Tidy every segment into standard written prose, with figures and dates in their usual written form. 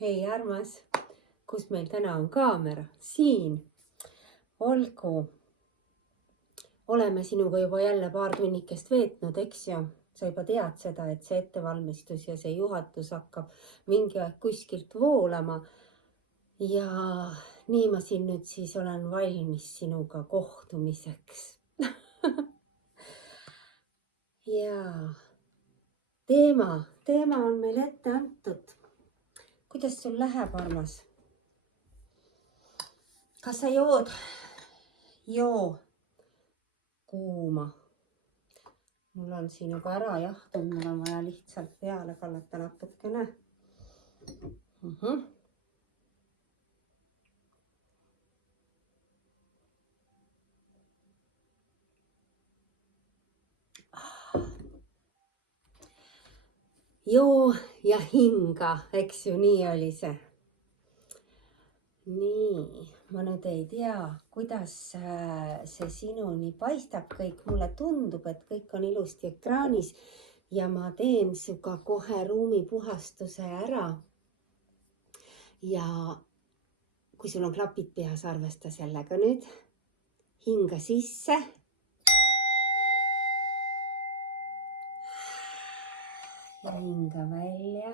Hei armas, kus meil täna on kaamera? Siin. Olgu. Oleme sinuga juba jälle paar tunnikest veetnud, eks ju? Sa juba tead seda, et see ettevalmistus ja see juhatus hakkab mingi aeg kuskilt voolama. Ja nii ma siin nüüd siis olen valmis sinuga kohtumiseks. Ja teema on meil ette antud. Kuidas sul läheb, armas? Kas sa jood? Joo kuuma. Mul on siin juba ära jahtunud, mul on vaja lihtsalt peale kallata natukene. Joo ja hinga, eks ju, nii oli see. Nii, ma nüüd ei tea, kuidas see sinuni paistab kõik. Mulle tundub, et kõik on ilusti ekraanis ja ma teen sinuga kohe ruumipuhastuse ära. Ja kui sul on klapid peas, arvesta sellega nüüd. Hinga sisse. Ja hinga välja.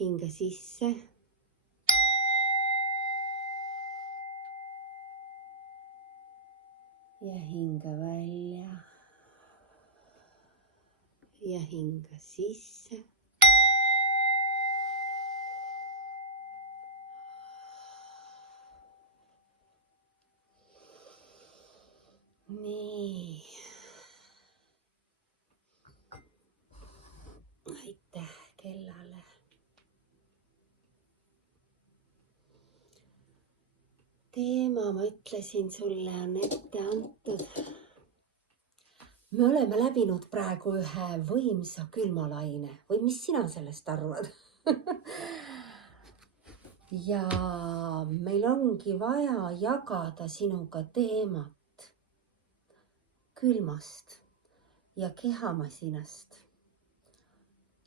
Hinga sisse. Ja hinga välja. Ja hinga sisse. Nii. Aitäh kellale. Teema, ma ütlesin sulle, on ette antud. Me oleme läbinud praegu ühe võimsa külmalaine. Või mis sina sellest arvad? Ja meil ongi vaja jagada sinuga teemat külmast ja kehamasinast.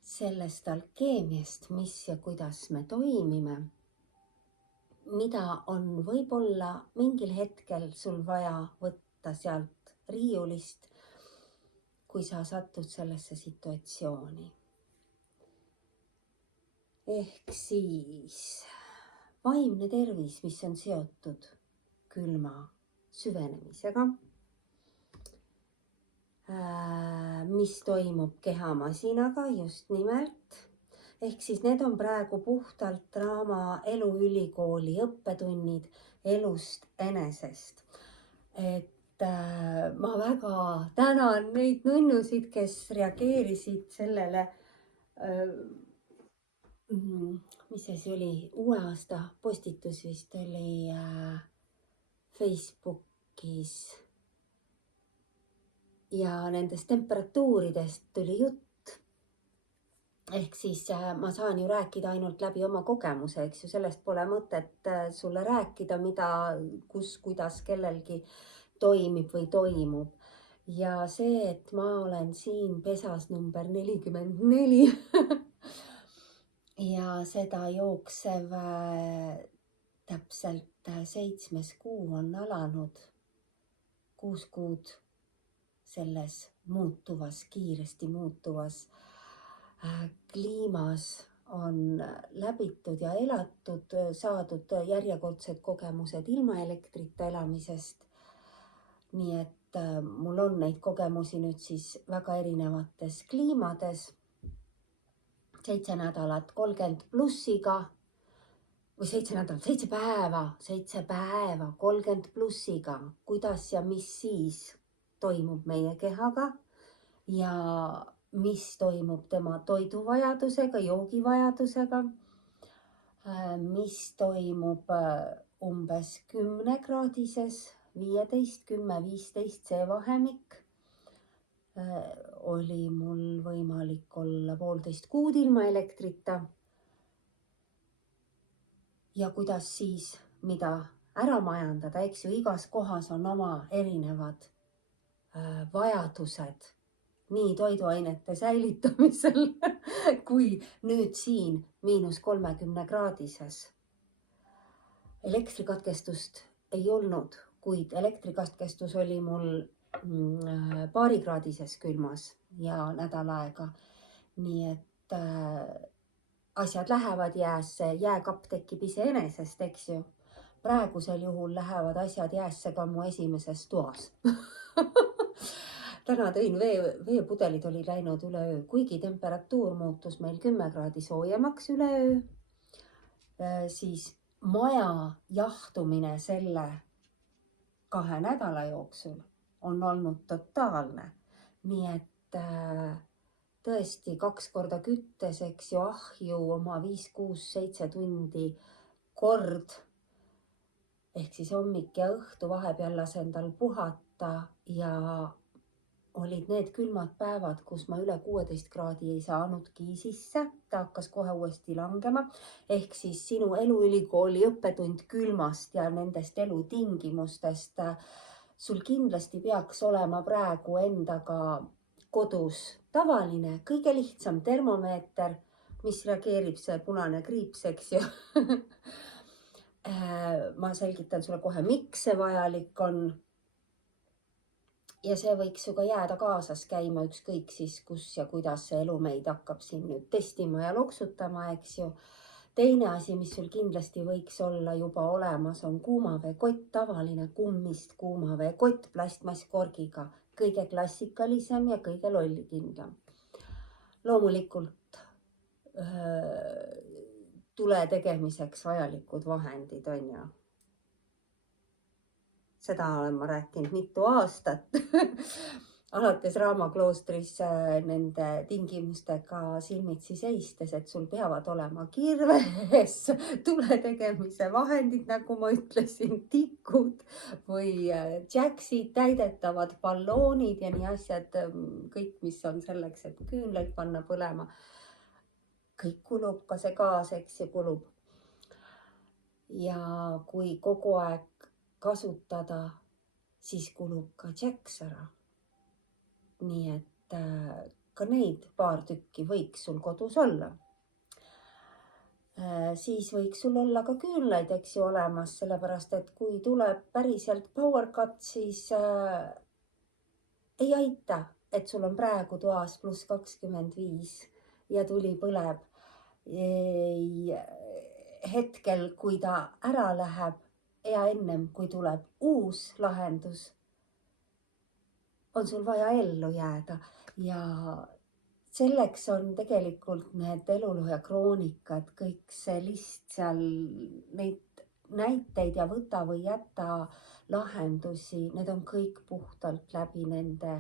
Sellest alkeemiast, mis ja kuidas me toimime. Mida on võib-olla mingil hetkel sul vaja võtta sealt riiulist, kui sa satud sellesse situatsiooni. Ehk siis vaimne tervis, mis on seotud külma süvenemisega, mis toimub kehamasinaga just nimelt. Ehk siis need on praegu puhtalt Raama Eluülikooli õppetunnid elust enesest. Et ma väga tänan neid nunnusid, kes reageerisid sellele, mis see oli, uue aasta postitus vist oli Facebookis. Ja nendest temperatuuridest tuli jutt. Ehk siis ma saan ju rääkida ainult läbi oma kogemuse, eks ju, sellest pole mõtet sulle rääkida, mida, kus, kuidas kellelgi toimib või toimub. Ja see, et ma olen siin pesas number 44 ja seda jooksev täpselt 7. kuu on alanud, 6 kuud selles muutuvas, kiiresti muutuvas kliimas on läbitud ja elatud, saadud järjekordsed kogemused ilma elektrita elamisest. Nii et mul on neid kogemusi nüüd siis väga erinevates kliimades. 7 nädalat 30 plussiga või 7 nädalat, 7 päeva 30 plussiga. Kuidas ja mis siis toimub meie kehaga ja mis toimub tema toiduvajadusega, joogivajadusega, mis toimub umbes 10-kraadises, 15, 10, 15 see vahemik. Oli mul võimalik olla 1,5 kuud ilma elektrita. Ja kuidas siis, mida ära majandada, eks ju, igas kohas on oma erinevad vajadused. nii toiduainete säilitamisel kui nüüd siin -30 kraadises. Elektrikatkestust ei olnud, kuid elektrikatkestus oli mul paarikraadises külmas ja nädal aega. Nii et asjad lähevad jäässe, jääkapp tekib iseenesest, eks ju. Praegusel juhul lähevad asjad jäässe ka mu esimeses toas. Täna tõin veepudelid oli läinud üleöö, kuigi temperatuur muutus meil 10 kraadi soojemaks üleöö, siis maja jahtumine selle 2 nädala jooksul on olnud totaalne. Nii et tõesti 2 korda küttes, eks ju, ahju oma 5, 6, 7 tundi kord. Ehk siis hommik ja õhtu vahepeal lasen tal puhata ja olid need külmad päevad, kus ma üle 16 kraadi ei saanudki sisse. Ta hakkas kohe uuesti langema. Ehk siis sinu eluülikooli õppetund külmast ja nendest elutingimustest. Sul kindlasti peaks olema praegu endaga kodus tavaline, kõige lihtsam termomeeter, mis reageerib see punane kriips, eks ju. Ma selgitan sulle kohe, miks see vajalik on. Ja see võiks ju ka jääda kaasas käima ükskõik siis, kus ja kuidas see elu meid hakkab siin nüüd testima ja loksutama, eks ju. Teine asi, mis sul kindlasti võiks olla juba olemas, on kuumaveekott, tavaline kummist kuumaveekott plastmasskorgiga. Kõige klassikalisem ja kõige lollikindlam. Loomulikult tule tegemiseks vajalikud vahendid on ju. Seda olen ma rääkinud mitu aastat. Alates Raama kloostris nende tingimustega silmitsi seistes, et sul peavad olema kirves, tule tegemise vahendid, nagu ma ütlesin, tikud või jacksid, täidetavad balloonid ja nii asjad, kõik, mis on selleks, et küünlaid panna põlema. Kõik kulub, ka see gaas, eks see kulub. Ja kui kogu aeg kasutada, siis kulub ka jacks ära. Nii et ka neid paar tükki võiks sul kodus olla. Siis võiks sul olla ka küünlaid, eks ju, olemas, sellepärast, et kui tuleb päriselt power cut, siis ei aita, et sul on praegu toas +25 ja tuli põleb. Hetkel, kui ta ära läheb ja ennem, kui tuleb uus lahendus, on sul vaja ellu jääda ja selleks on tegelikult need elulooja kroonikad, kõik see list seal, neid näiteid ja võta või jäta lahendusi, need on kõik puhtalt läbi nende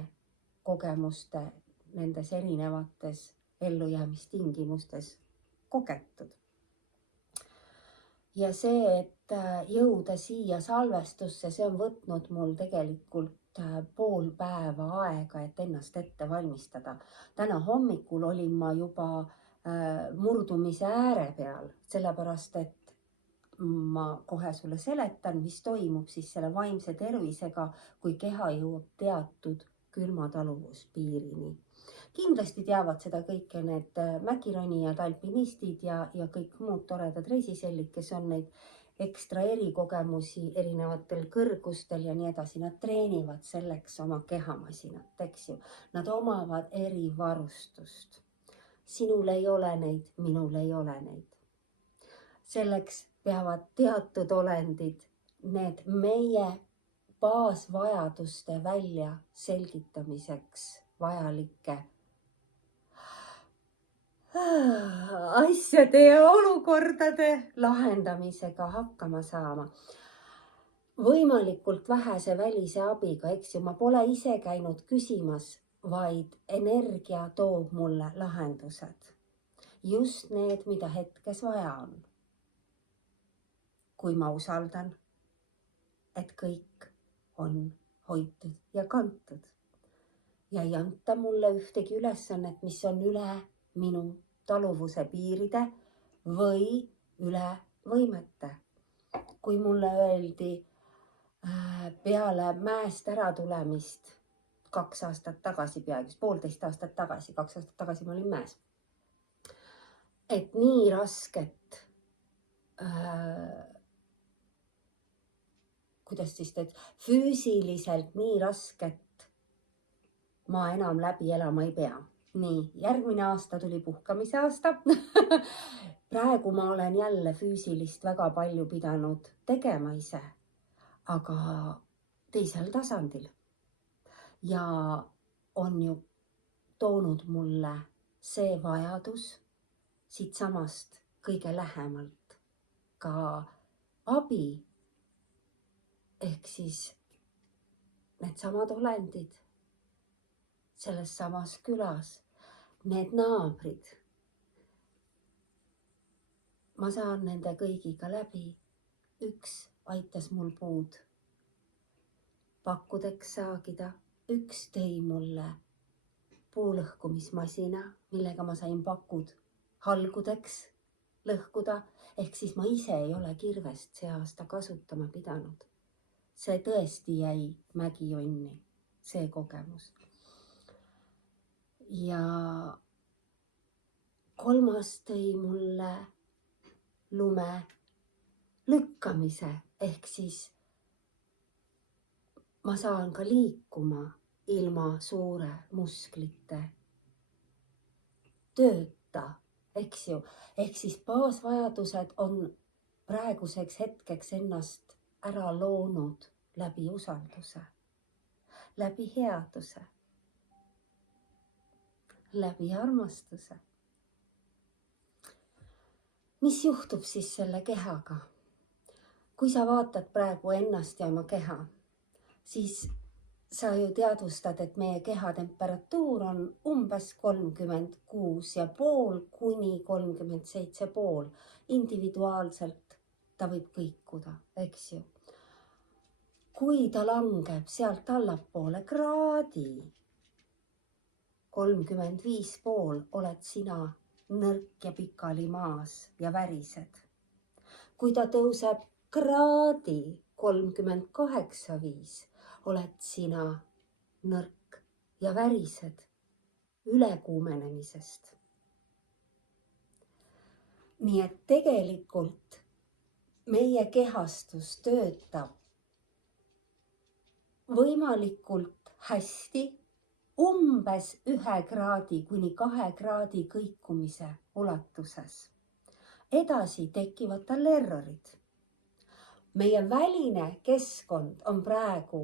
kogemuste, nendes erinevates ellujäämistingimustes kogetud. Ja see, et jõuda siia salvestusse, see on võtnud mul tegelikult pool päeva aega, et ennast ette valmistada. Täna hommikul olin ma juba murdumise ääre peal, sellepärast et ma kohe sulle seletan, mis toimub siis selle vaimse tervisega, kui keha jõuab teatud külmataluvuspiirini. Kindlasti teavad seda kõike need mägironijad, alpinistid ja kõik muud toredad reisisellid, kes on neid ekstra erikogemusi erinevatel kõrgustel ja nii edasi. Nad treenivad selleks oma kehamasinat, eks ju. Nad omavad erivarustust. Sinul ei ole neid, minul ei ole neid. Selleks peavad teatud olendid, need meie baasvajaduste välja selgitamiseks vajalike asjade ja olukordade lahendamisega hakkama saama. Võimalikult vähese välise abiga, eks ju, ma pole ise käinud küsimas, vaid energia toob mulle lahendused. Just need, mida hetkes vaja on. Kui ma usaldan, et kõik on hoitud ja kantud ja ei anta mulle ühtegi ülesannet, mis on üle minu taluvuse piiride või üle võimete. Kui mulle öeldi peale mäest ära tulemist, 2 aastat tagasi peaaegu, 1,5 aastat tagasi, 2 aastat tagasi ma olin mäes. Et nii rasket, kuidas siis teed, füüsiliselt nii rasket ma enam läbi elama ei pea. Nii, järgmine aasta tuli puhkamise aasta. Praegu ma olen jälle füüsilist väga palju pidanud tegema ise, aga teisel tasandil. Ja on ju toonud mulle see vajadus siit samast kõige lähemalt ka abi. Ehk siis needsamad olendid selles samas külas, need naabrid. Ma saan nende kõigiga läbi. Üks aitas mul puud pakkudeks saagida. Üks tõi mulle puulõhkumismasina, millega ma sain pakud halgudeks lõhkuda. Ehk siis ma ise ei ole kirvest see aasta kasutama pidanud. See tõesti jäi mägijonni, see kogemus. Ja kolmas tõi mulle lume lükkamise, ehk siis ma saan ka liikuma ilma suure musklite tööta, eks ju. Ehk siis baasvajadused on praeguseks hetkeks ennast ära loonud läbi usalduse, läbi headuse, läbi armastuse. Mis juhtub siis selle kehaga? Kui sa vaatad praegu ennast ja oma keha, siis sa ju teadvustad, et meie keha temperatuur on umbes 36,5 kuni 37,5. Individuaalselt ta võib kõikuda, eks ju. Kui ta langeb sealt allapoole kraadi 35,5, oled sina nõrk ja pikali maas ja värised. Kui ta tõuseb kraadi 38,5, oled sina nõrk ja värised ülekuumenemisest. Nii et tegelikult meie kehastus töötab võimalikult hästi umbes 1 kraadi kuni 2 kraadi kõikumise ulatuses. Edasi tekivad tal errorid. Meie väline keskkond on praegu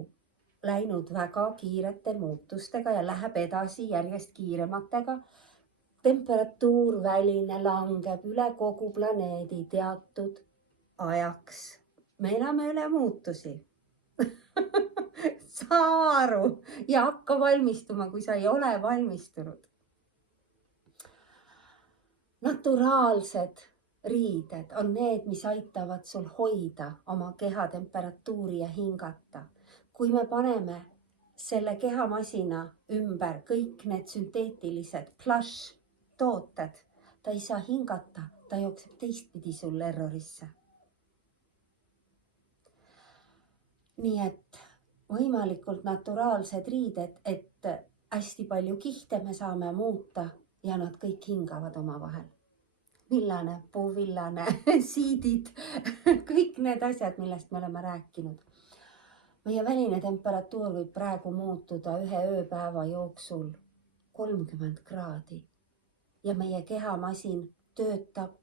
läinud väga kiirete muutustega ja läheb edasi järjest kiirematega. Temperatuur väline langeb üle kogu planeedi teatud ajaks. Me elame üle muutusi. Saa aru ja hakka valmistuma, kui sa ei ole valmistunud. Naturaalsed riided on need, mis aitavad sul hoida oma keha temperatuuri ja hingata. Kui me paneme selle kehamasina ümber kõik need sünteetilised plush tooted, ta ei saa hingata, ta jookseb teistpidi sul errorisse. Nii et võimalikult naturaalsed riided, et hästi palju kihte me saame muuta ja nad kõik hingavad omavahel. Villane, puuvillane, siidid, kõik need asjad, millest me oleme rääkinud. Meie väline temperatuur võib praegu muutuda 1 ööpäeva jooksul 30 kraadi ja meie kehamasin töötab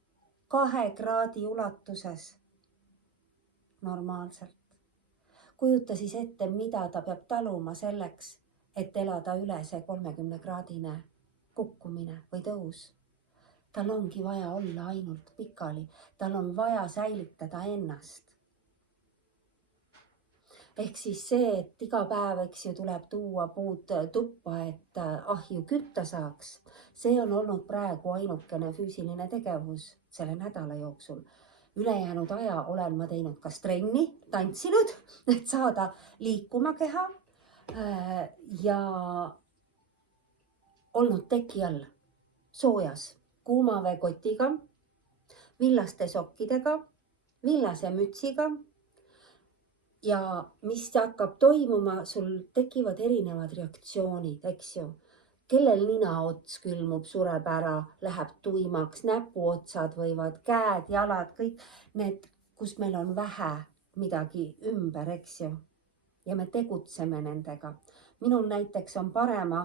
2 kraadi ulatuses normaalselt. Kujuta siis ette, mida ta peab taluma selleks, et elada üle see 30-kraadine kukkumine või tõus. Tal ongi vaja olla ainult pikali, tal on vaja säilitada ennast. Ehk siis see, et iga päev, eks ju, tuleb tuua puud tuppa, et ahju kütta saaks, see on olnud praegu ainukene füüsiline tegevus selle nädala jooksul. Ülejäänud aja olen ma teinud kas trenni, tantsinud, et saada liikuma keha ja olnud teki all soojas, kuumaveekotiga, villaste sokkidega, villase mütsiga ja mis hakkab toimuma, sul tekivad erinevad reaktsioonid, eks ju. Kellel ninaots külmub, sureb ära, läheb tuimaks, näpuotsad võivad, käed, jalad, kõik need, kus meil on vähe midagi ümber, eks ju. Ja me tegutseme nendega. Minul näiteks on parema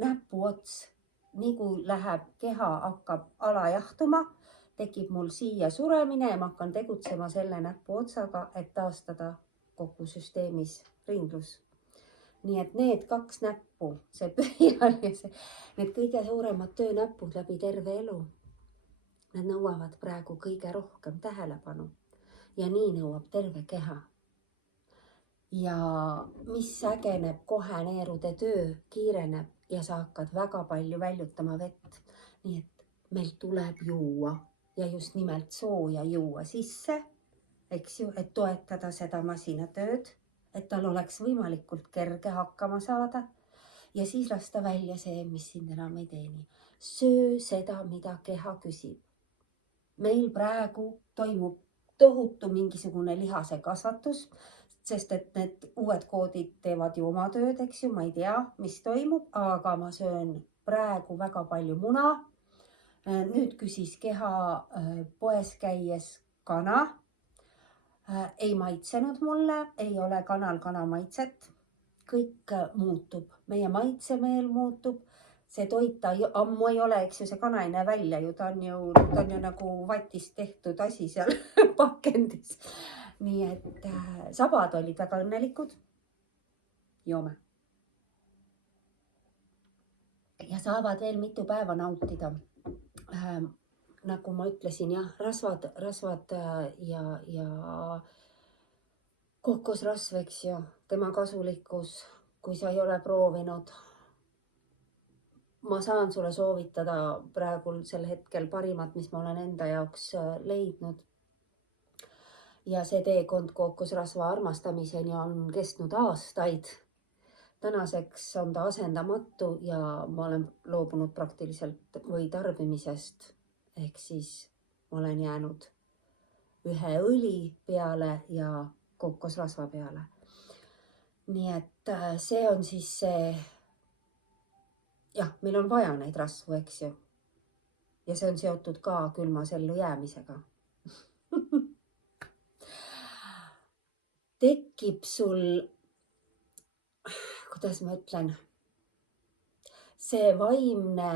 näpuots, nii kui läheb keha, hakkab alajahtuma, tekib mul siia suremine ja ma hakkan tegutsema selle näpuotsaga, et taastada kogu süsteemis ringlus. Nii et need 2 näppu, see pöial ja see, need kõige suuremad töönäpud läbi terve elu, need nõuavad praegu kõige rohkem tähelepanu ja nii nõuab terve keha. Ja mis ägeneb kohe, neerude töö kiireneb ja sa hakkad väga palju väljutama vett. Nii et meil tuleb juua ja just nimelt sooja juua sisse, eks ju, et toetada seda masinatööd, et tal oleks võimalikult kerge hakkama saada ja siis lasta välja see, mis sind enam ei teeni. Söö seda, mida keha küsib. Meil praegu toimub tohutu mingisugune lihase kasvatus, sest et need uued koodid teevad ju oma tööd, eks ju, ma ei tea, mis toimub, aga ma söön praegu väga palju muna. Nüüd küsis keha poes käies kana. Ei maitsenud mulle, ei ole kanal kana maitset. Kõik muutub, meie maitsemeel muutub. See toit ta ammu ei ole, eks ju, see kana ei näe välja ju, ta on ju nagu vatist tehtud asi seal pakendis. Nii et sabad olid väga õnnelikud. Joome. Ja saavad veel mitu päeva nautida. Nagu ma ütlesin, jah, rasvad ja kookosrasv, eks ju, tema kasulikkus, kui sa ei ole proovinud. Ma saan sulle soovitada praegu sel hetkel parimat, mis ma olen enda jaoks leidnud. Ja see teekond kookosrasva armastamiseni on kestnud aastaid. Tänaseks on ta asendamatu ja ma olen loobunud praktiliselt või tarbimisest. Ehk siis ma olen jäänud ühe õli peale ja kookosrasva peale. Nii et see on siis see, jah, meil on vaja neid rasvu, eks ju. Ja see on seotud ka külmas ellu jäämisega. Tekib sul, kuidas ma ütlen, see vaimne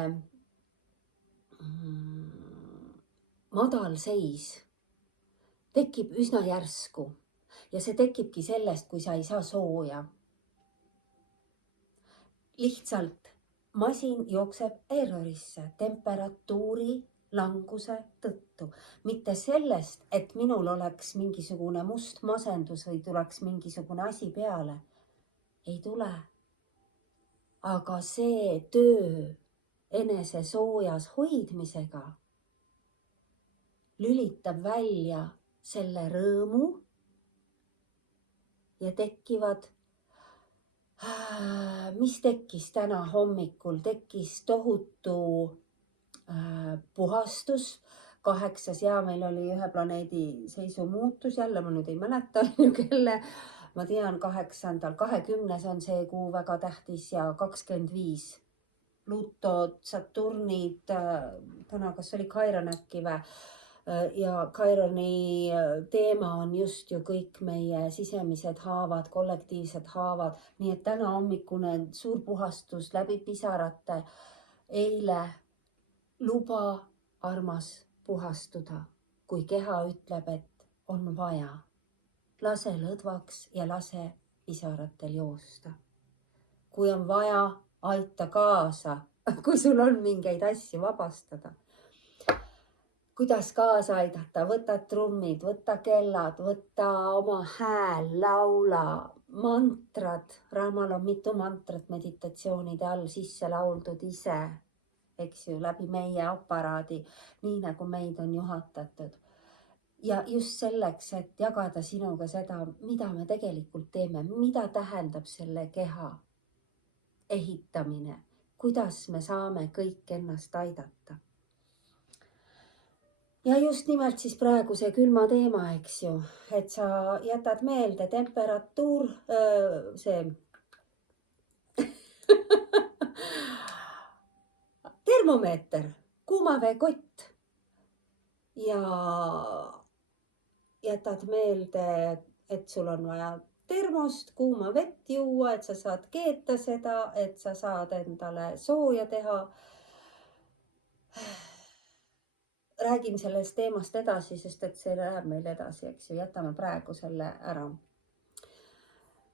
madal seis tekib üsna järsku ja see tekibki sellest, kui sa ei saa sooja. Lihtsalt masin jookseb errorisse temperatuuri languse tõttu. Mitte sellest, et minul oleks mingisugune must masendus või tuleks mingisugune asi peale. Ei tule. Aga see töö enese soojas hoidmisega lülitab välja selle rõõmu ja tekivad, mis tekkis täna hommikul, tekkis tohutu puhastus. 8. ja meil oli ühe planeedi seisu muutus, jälle ma nüüd ei mäleta kelle, ma tean 8. 20. on see kuu väga tähtis ja 25. Plutod, Saturnid, täna kas oli Chiron äkki või? Ja Chironi teema on just ju kõik meie sisemised haavad, kollektiivsed haavad. Nii et täna hommikune suur puhastus läbi pisarate. Eile luba, armas, puhastuda, kui keha ütleb, et on vaja. Lase lõdvaks ja lase pisaratel joosta. Kui on vaja, aita kaasa, kui sul on mingeid asju vabastada. Kuidas kaasa aidata? Võta trummid, võta kellad, võta oma hääl, laula, mantrad. Raamal on mitu mantrat meditatsioonide all sisse lauldud ise, eks ju, läbi meie aparaadi, nii nagu meid on juhatatud. Ja just selleks, et jagada sinuga seda, mida me tegelikult teeme, mida tähendab selle keha ehitamine, kuidas me saame kõik ennast aidata. ja just nimelt siis praegu see külma teema, eks ju, et sa jätad meelde temperatuur, see termomeeter, kuumaveekott ja jätad meelde, et sul on vaja termost kuuma vett juua, et sa saad keeta seda, et sa saad endale sooja teha. Räägin sellest teemast edasi, sest et see läheb meil edasi, eks ju, jätame praegu selle ära.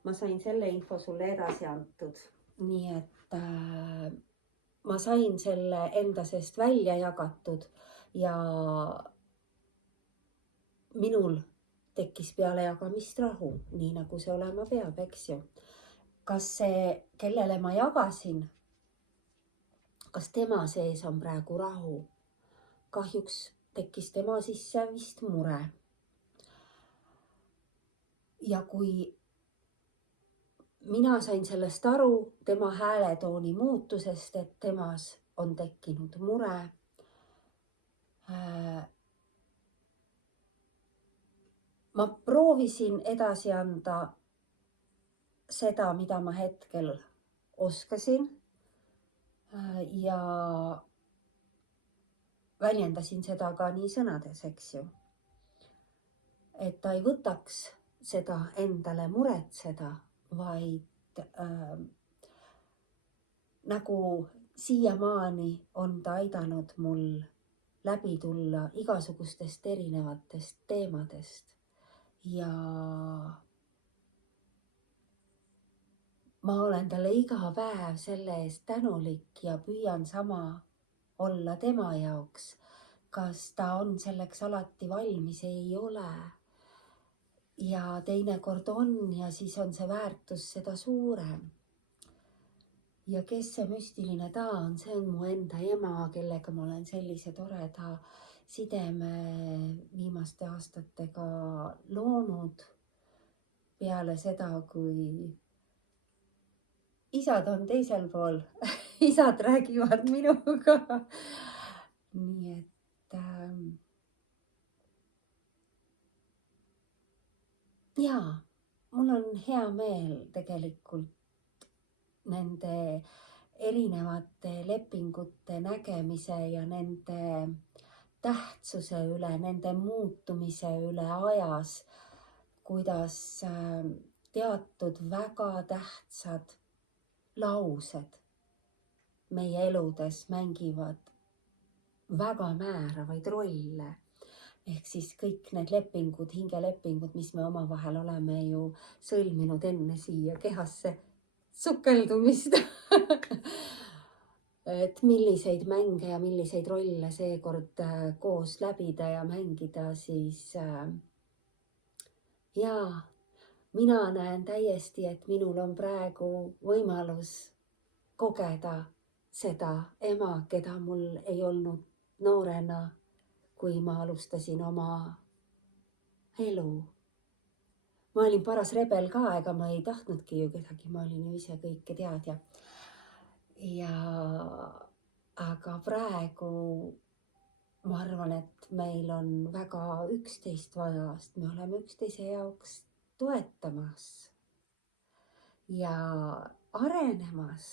Ma sain selle info sulle edasi antud, nii et ma sain selle enda seest välja jagatud ja minul tekkis peale jagamist rahu, nii nagu see olema peab, eks ju. Kas see, kellele ma jagasin, kas tema sees on praegu rahu? Kahjuks tekkis tema sisse vist mure. Ja kui mina sain sellest aru tema hääletooni muutusest, et temas on tekkinud mure, ma proovisin edasi anda seda, mida ma hetkel oskasin ja väljendasin seda ka nii sõnades, eks ju. Et ta ei võtaks seda endale muretseda, vaid nagu siiamaani on ta aidanud mul läbi tulla igasugustest erinevatest teemadest ja ma olen talle iga päev selle eest tänulik ja püüan sama olla tema jaoks. Kas ta on selleks alati valmis? Ei ole. Ja teinekord on ja siis on see väärtus seda suurem. Ja kes see müstiline ta on? See on mu enda ema, kellega ma olen sellise toreda sideme viimaste aastatega loonud peale seda, kui isad on teisel pool. Isad räägivad minuga. Nii et jaa, mul on hea meel tegelikult nende erinevate lepingute nägemise ja nende tähtsuse üle, nende muutumise üle ajas, kuidas teatud väga tähtsad laused meie eludes mängivad väga määravaid rolle. Ehk siis kõik need lepingud, hingelepingud, mis me omavahel oleme ju sõlminud enne siia kehasse sukeldumist. Et milliseid mänge ja milliseid rolle seekord koos läbida ja mängida, siis jaa, mina näen täiesti, et minul on praegu võimalus kogeda seda ema, keda mul ei olnud noorena, kui ma alustasin oma elu. Ma olin paras rebel ka, ega ma ei tahtnudki ju kedagi, ma olin ju ise kõike teadja. Aga praegu ma arvan, et meil on väga üksteist vaja, sest me oleme üksteise jaoks toetamas ja arenemas.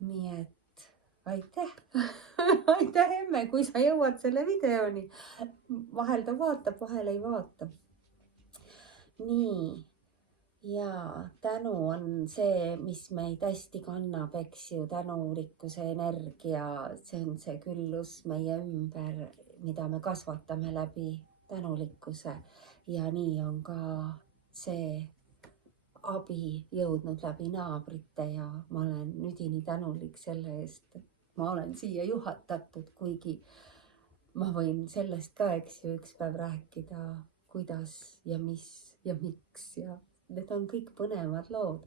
Nii et aitäh. Aitäh, emme, kui sa jõuad selle videoni. Vahel ta vaatab, vahel ei vaata. Nii, ja tänu on see, mis meid hästi kannab, eks ju, tänulikkuse energia, see on see küllus meie ümber, mida me kasvatame läbi tänulikkuse ja nii on ka see abi jõudnud läbi naabrite ja ma olen nüüdini tänulik selle eest, et ma olen siia juhatatud, kuigi ma võin sellest ka, eks ju, üks päev rääkida, kuidas ja mis ja miks ja need on kõik põnevad lood.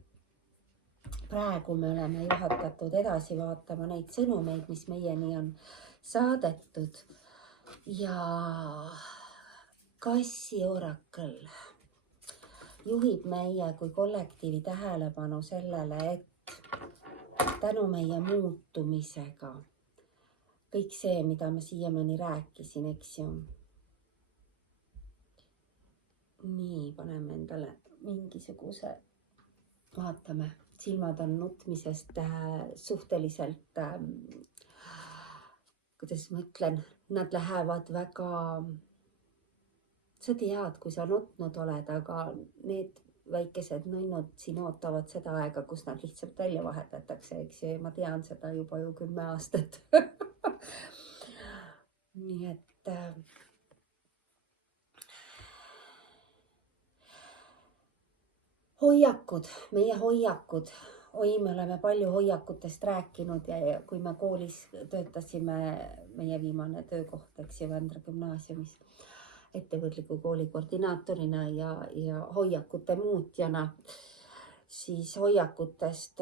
Praegu me oleme juhatatud edasi vaatama neid sõnumeid, mis meieni on saadetud ja Kassi orakel juhib meie kui kollektiivi tähelepanu sellele, et tänu meie muutumisega kõik see, mida ma siiamaani rääkisin, eks ju. Nii, paneme endale mingisuguse, vaatame, silmad on nutmisest suhteliselt, kuidas ma ütlen, nad lähevad väga, sa tead, kui sa nutnud oled, aga need väikesed nunnud siin ootavad seda aega, kus nad lihtsalt välja vahetatakse, eks ju, ma tean seda juba ju 10 aastat. Nii et hoiakud, meie hoiakud. Oi, me oleme palju hoiakutest rääkinud ja kui me koolis töötasime, meie viimane töökoht, eks ju, Vändra gümnaasiumis, ettevõtliku kooli koordinaatorina ja hoiakute muutjana, siis hoiakutest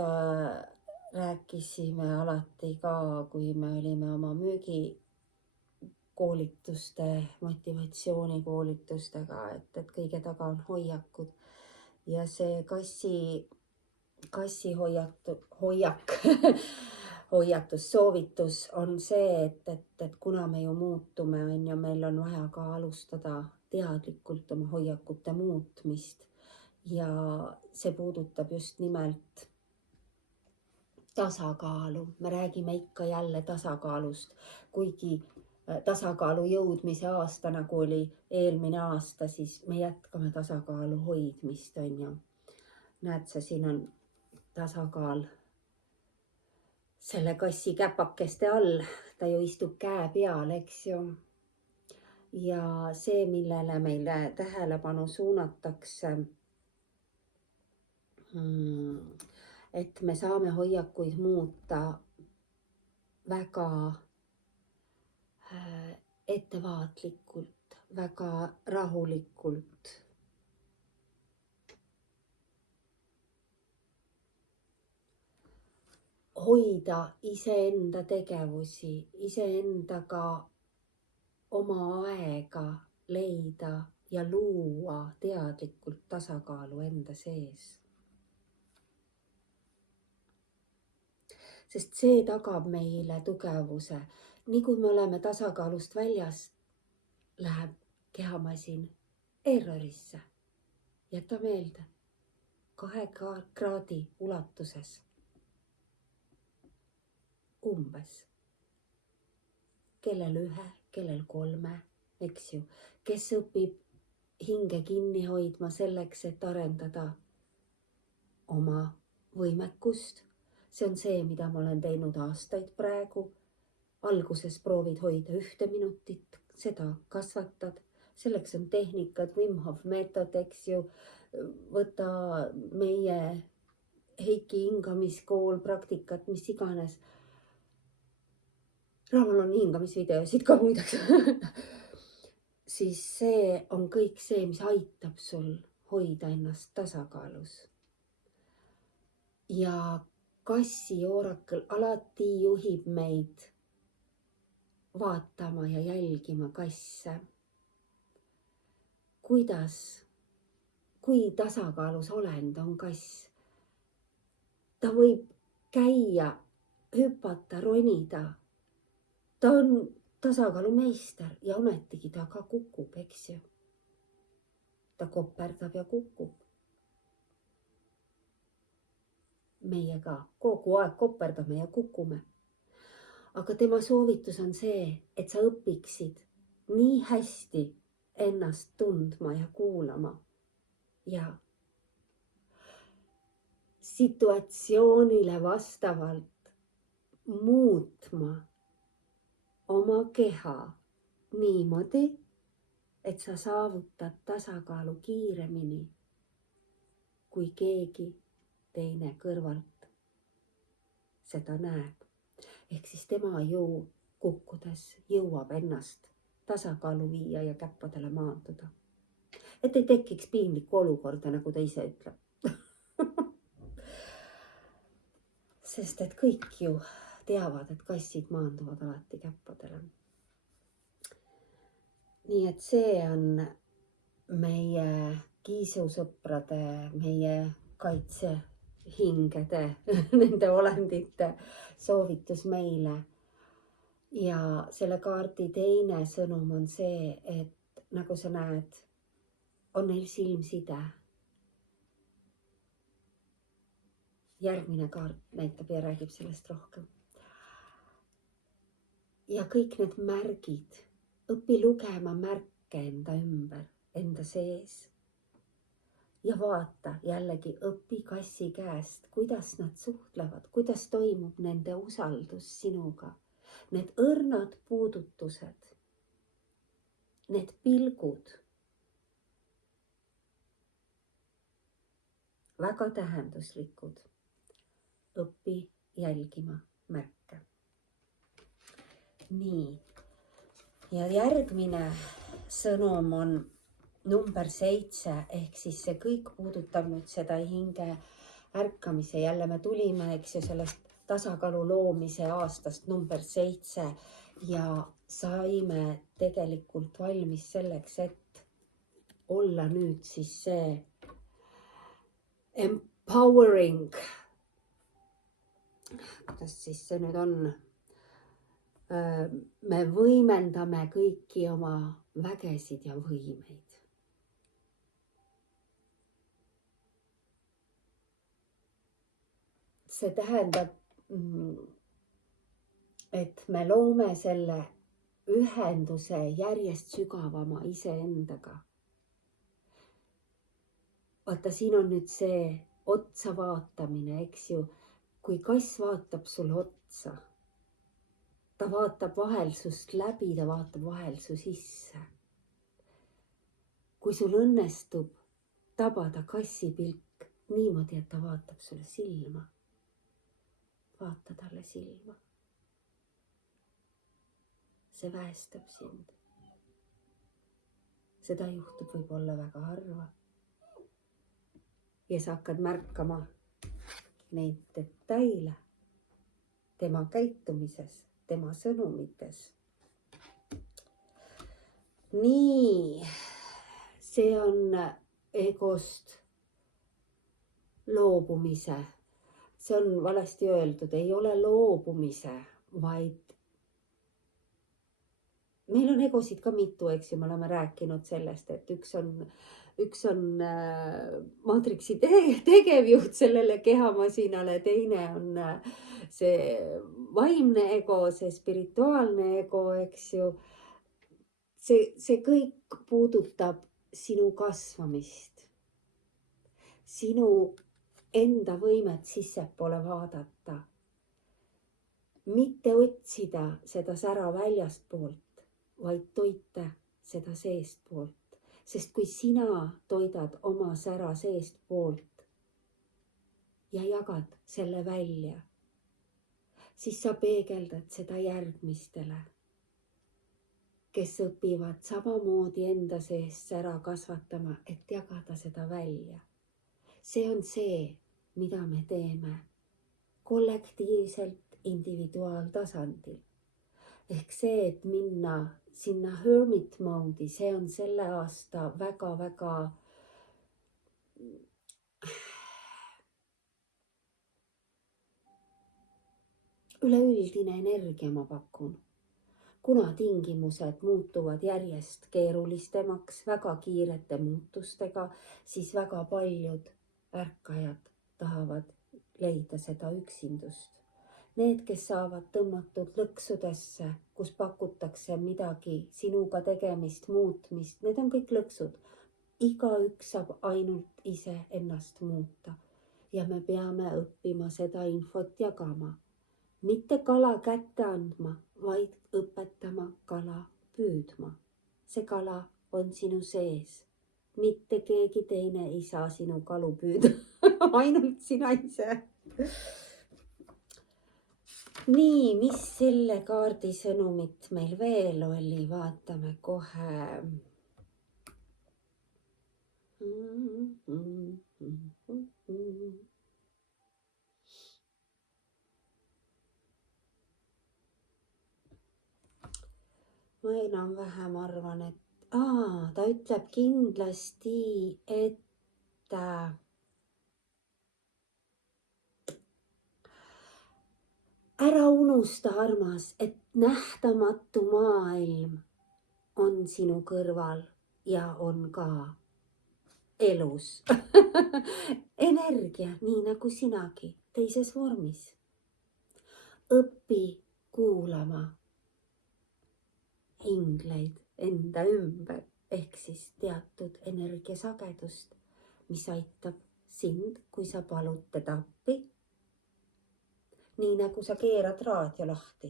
rääkisime alati ka, kui me olime oma müügikoolituste, motivatsioonikoolitustega, et kõige taga on hoiakud. Ja see kassi hoiak, hoiatus, soovitus on see, et kuna me ju muutume, on ju, meil on vaja ka alustada teadlikult oma hoiakute muutmist ja see puudutab just nimelt tasakaalu. Me räägime ikka jälle tasakaalust, kuigi tasakaalu jõudmise aasta, nagu oli eelmine aasta, siis me jätkame tasakaalu hoidmist, on ju. Näed sa, siin on tasakaal selle kassi käpakeste all, ta ju istub käe peal, eks ju. Ja see, millele meile tähelepanu suunatakse, et me saame hoiakuid muuta väga ettevaatlikult, väga rahulikult. Hoida iseenda tegevusi, iseendaga oma aega leida ja luua teadlikult tasakaalu enda sees. Sest see tagab meile tugevuse. Nii kui me oleme tasakaalust väljas, läheb kehamasin errorisse. Jäta meelde, 2 kraadi ulatuses. Umbes. Kellel 1, kellel 3, eks ju. Kes õpib hinge kinni hoidma selleks, et arendada oma võimekust. See on see, mida ma olen teinud aastaid praegu. Alguses proovid hoida 1 minutit, seda kasvatad. Selleks on tehnikad, Wim Hof meetod, eks ju. Võta meie Heiki hingamiskool, praktikat, mis iganes. Raamal on hingamisvideosid ka muideks. Siis see on kõik see, mis aitab sul hoida ennast tasakaalus. Ja kassi oorakul alati juhib meid vaatama ja jälgima kasse. Kuidas, kui tasakaalus olend on kass? Ta võib käia, hüpata, ronida. Ta on tasakaalumeister ja ometigi ta ka kukub, eks ju. Ta koperdab ja kukub. Meie ka kogu aeg koperdame ja kukume. Aga tema soovitus on see, et sa õpiksid nii hästi ennast tundma ja kuulama ja situatsioonile vastavalt muutma oma keha niimoodi, et sa saavutad tasakaalu kiiremini kui keegi teine kõrvalt seda näeb. Ehk siis tema ju kukkudes jõuab ennast tasakaalu viia ja käppadele maanduda. Et ei tekiks piinlikku olukorda, nagu ta ise ütleb. Sest et kõik ju teavad, et kassid maanduvad alati käppadele. Nii et see on meie kiisusõprade, meie kaitsehingede, nende olendite soovitus meile. Ja selle kaardi teine sõnum on see, et nagu sa näed, on neil silmside. Järgmine kaart näitab ja räägib sellest rohkem. Ja kõik need märgid, õpi lugema märke enda ümber, enda sees. Ja vaata jällegi, õpi kassi käest, kuidas nad suhtlevad, kuidas toimub nende usaldus sinuga. Need õrnad puudutused, need pilgud, väga tähenduslikud. Õpi jälgima märke. Nii. Ja järgmine sõnum on number 7, ehk siis see kõik puudutab nüüd seda hinge ärkamise. Jälle me tulime, eks ju, sellest tasakaalu loomise aastast number 7 ja saime tegelikult valmis selleks, et olla nüüd siis see empowering. Kuidas siis see nüüd on? Me võimendame kõiki oma vägesid ja võimeid. See tähendab, et me loome selle ühenduse järjest sügavama iseendaga. Vaata, siin on nüüd see otsa vaatamine, eks ju. Kui kass vaatab sulle otsa, ta vaatab vahel sust läbi, ta vaatab vahel su sisse. Kui sul õnnestub tabada kassi pilk niimoodi, et ta vaatab sulle silma, vaata talle silma. See väestab sind. Seda juhtub võib-olla väga harva. Ja sa hakkad märkama neid detaile tema käitumises, tema sõnumites. Nii, see on egost loobumise. See on valesti öeldud, ei ole loobumise, vaid meil on egosid ka mitu, eks ju, me oleme rääkinud sellest, et üks on maatriksi tegevjuht sellele kehamasinale, teine on see vaimne ego, see spirituaalne ego, eks ju. See kõik puudutab sinu kasvamist, sinu enda võimet sissepoole vaadata, mitte otsida seda sära väljastpoolt, vaid toita seda seestpoolt. Sest kui sina toidad oma sära seestpoolt ja jagad selle välja, siis sa peegeldad seda järgmistele, kes õpivad samamoodi enda seest sära kasvatama, et jagada seda välja. See on see, mida me teeme kollektiivselt individuaaltasandil. Ehk see, et minna sinna hermit mode'i, see on selle aasta väga-väga üleüldine energia, ma pakun. Kuna tingimused muutuvad järjest keerulistemaks, väga kiirete muutustega, siis väga paljud ärkajad tahavad leida seda üksindust. Need, kes saavad tõmmatud lõksudesse, kus pakutakse midagi sinuga tegemist, muutmist, need on kõik lõksud. Igaüks saab ainult ise ennast muuta ja me peame õppima seda infot jagama. Mitte kala kätte andma, vaid õpetama kala püüdma. See kala on sinu sees. Mitte keegi teine ei saa sinu kalu püüda, ainult sina ise. Nii, mis selle kaardi sõnumit meil veel oli, vaatame kohe. Ma enam-vähem arvan, et ta ütleb kindlasti, et ära unusta, armas, et nähtamatu maailm on sinu kõrval ja on ka elus. Energia, nii nagu sinagi, teises vormis. Õpi kuulama ingleid enda ümber ehk siis teatud energiasagedust, mis aitab sind, kui sa palud teda appi. Nii nagu sa keerad raadio lahti.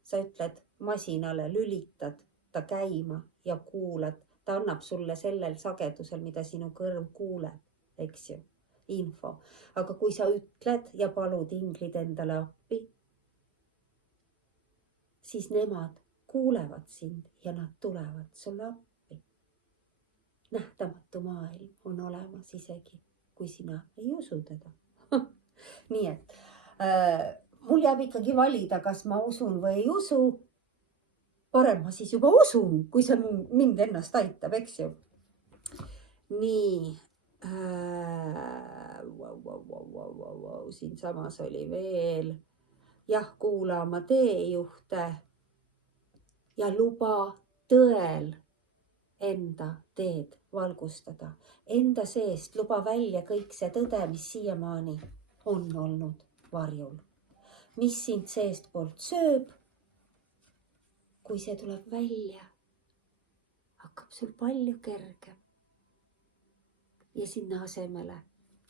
Sa ütled masinale, lülitad ta käima ja kuulad. Ta annab sulle sellel sagedusel, mida sinu kõrv kuuleb, eks ju, info. Aga kui sa ütled ja palud inglid endale appi, siis nemad kuulevad sind ja nad tulevad sulle appi. Nähtamatu maailm on olemas isegi, kui sina ei usu teda. Nii et mul jääb ikkagi valida, kas ma usun või ei usu. Parem ma siis juba usun, kui see mind ennast aitab, eks ju. Nii. Siin samas oli veel. Jah, kuula oma teejuhte ja luba tõel enda teed valgustada. Enda seest luba välja kõik see tõde, mis siiamaani on olnud varjul. Mis sind seest poolt sööb, kui see tuleb välja, hakkab sul palju kergem. Ja sinna asemele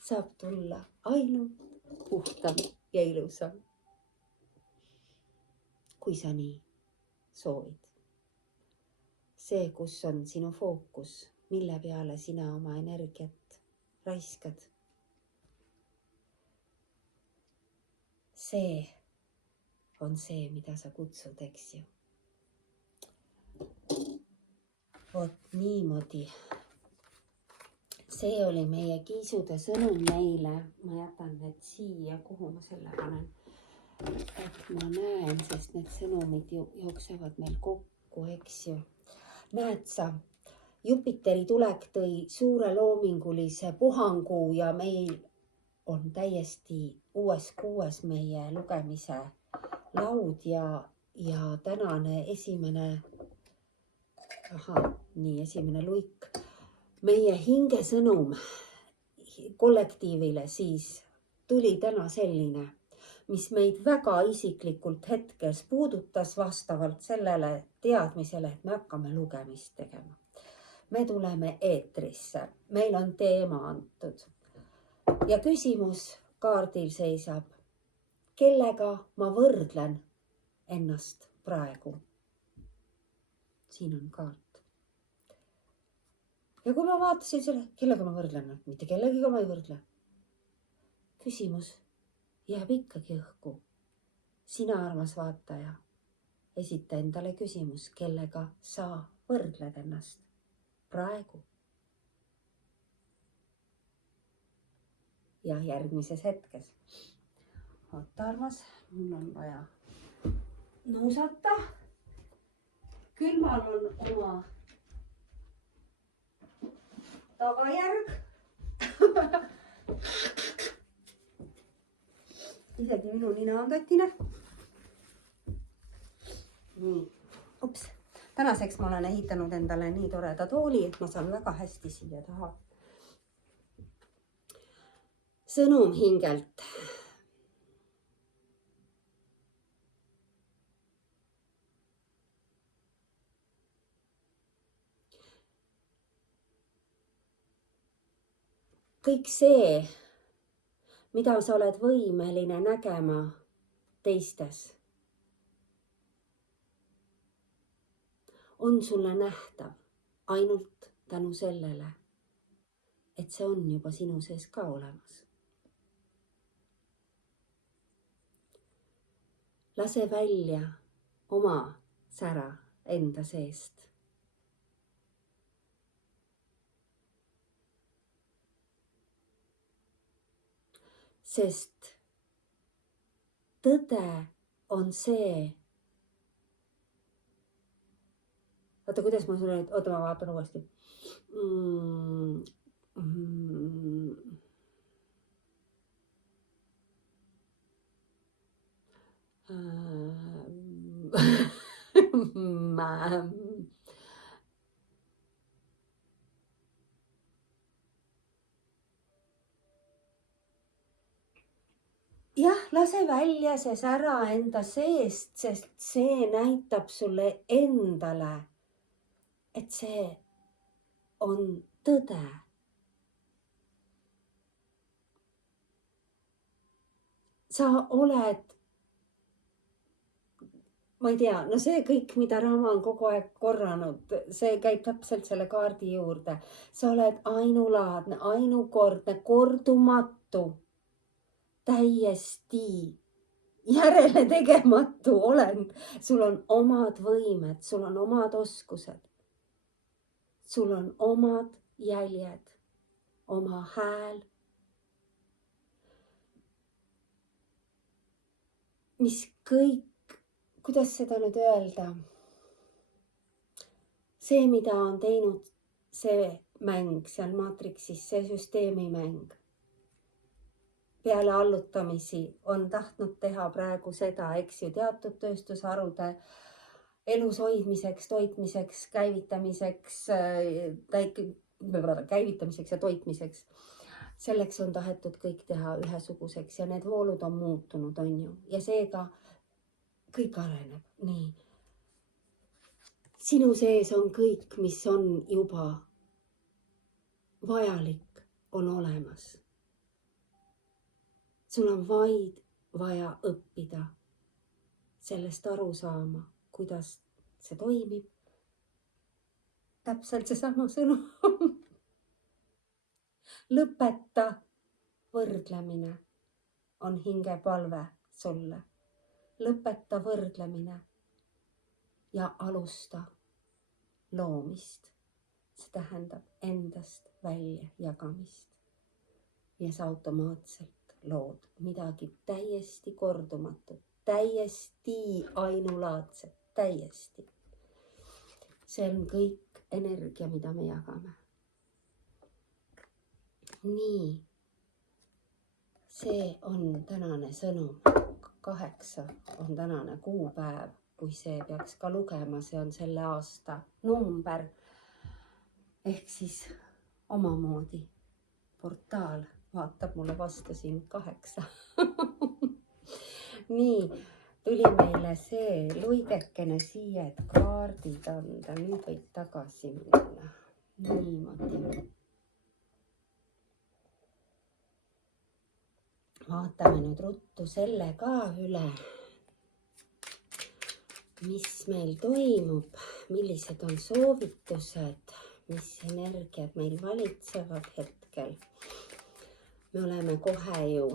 saab tulla ainult puhtam ja ilusam, kui sa nii soovid. See, kus on sinu fookus, mille peale sina oma energiat raiskad. See on see, mida sa kutsud, eks ju. Vot niimoodi. See oli meie kiisude sõnum meile. Ma jätan need siia, kuhu ma selle panen. Et ma näen, sest need sõnumid jooksevad meil kokku, eks ju. Näed sa, Jupiteri tulek tõi suure loomingulise puhangu ja meil on täiesti uues kuues meie lugemise laud ja tänane esimene luik. Meie hingesõnum kollektiivile siis tuli täna selline, mis meid väga isiklikult hetkes puudutas vastavalt sellele teadmisele, et me hakkame lugemist tegema. Me tuleme eetrisse, meil on teema antud ja küsimus kaardil seisab, kellega ma võrdlen ennast praegu. Siin on kaart. Ja kui ma vaatasin selle, kellega ma võrdlen, mitte kellegiga ma ei võrdle. Küsimus jääb ikkagi õhku. Sina, armas vaataja, esita endale küsimus, kellega sa võrdled ennast praegu. Ja järgmises hetkes. Oota, armas, mul on vaja nuusata. Külmal on oma tagajärg. Isegi minu nina on tatine. Nii, ups. Tänaseks ma olen ehitanud endale nii toreda tooli, et ma saan väga hästi siia taha. Sõnum hingelt. Kõik see, mida sa oled võimeline nägema teistes, on sulle nähtav ainult tänu sellele, et see on juba sinu sees ka olemas. Lase välja oma sära enda seest. Sest tõde on see. Vaata, kuidas ma sulle, oota, ma vaatan uuesti. jah, lase välja see sära enda seest, sest see näitab sulle endale, et see on tõde. Sa oled, ma ei tea, no see kõik, mida Rama on kogu aeg korranud, see käib täpselt selle kaardi juurde. Sa oled ainulaadne, ainukordne, kordumatu, täiesti järele tegematu olend. Sul on omad võimed, sul on omad oskused. Sul on omad jäljed, oma hääl. Mis kõik, kuidas seda nüüd öelda? See, mida on teinud see mäng seal Matrixis, see süsteemimäng, peale allutamisi on tahtnud teha praegu seda, eks ju, teatud tööstusharude elus hoidmiseks, toitmiseks, käivitamiseks ja toitmiseks. Selleks on tahetud kõik teha ühesuguseks ja need voolud on muutunud, on ju. Ja seega kõik areneb. Nii. Sinu sees on kõik, mis on juba vajalik, on olemas. Sul on vaid vaja õppida sellest aru saama, kuidas see toimib. Täpselt seesama sõnum. Lõpeta võrdlemine on hingepalve sulle. Lõpeta võrdlemine ja alusta loomist. See tähendab endast välja jagamist. Ja sa automaatselt lood midagi täiesti kordumatut, täiesti ainulaadset, täiesti. See on kõik energia, mida me jagame. Nii, see on tänane sõnum. 8 on tänane kuupäev, kui see peaks ka lugema, see on selle aasta number. Ehk siis omamoodi portaal vaatab mulle vastu siin 8. Nii, tuli meile see luigekene siia, et kaardid anda. Nüüd võid tagasi minna. Niimoodi. Vaatame nüüd ruttu selle ka üle, mis meil toimub, millised on soovitused, mis energiad meil valitsevad hetkel. Me oleme kohe ju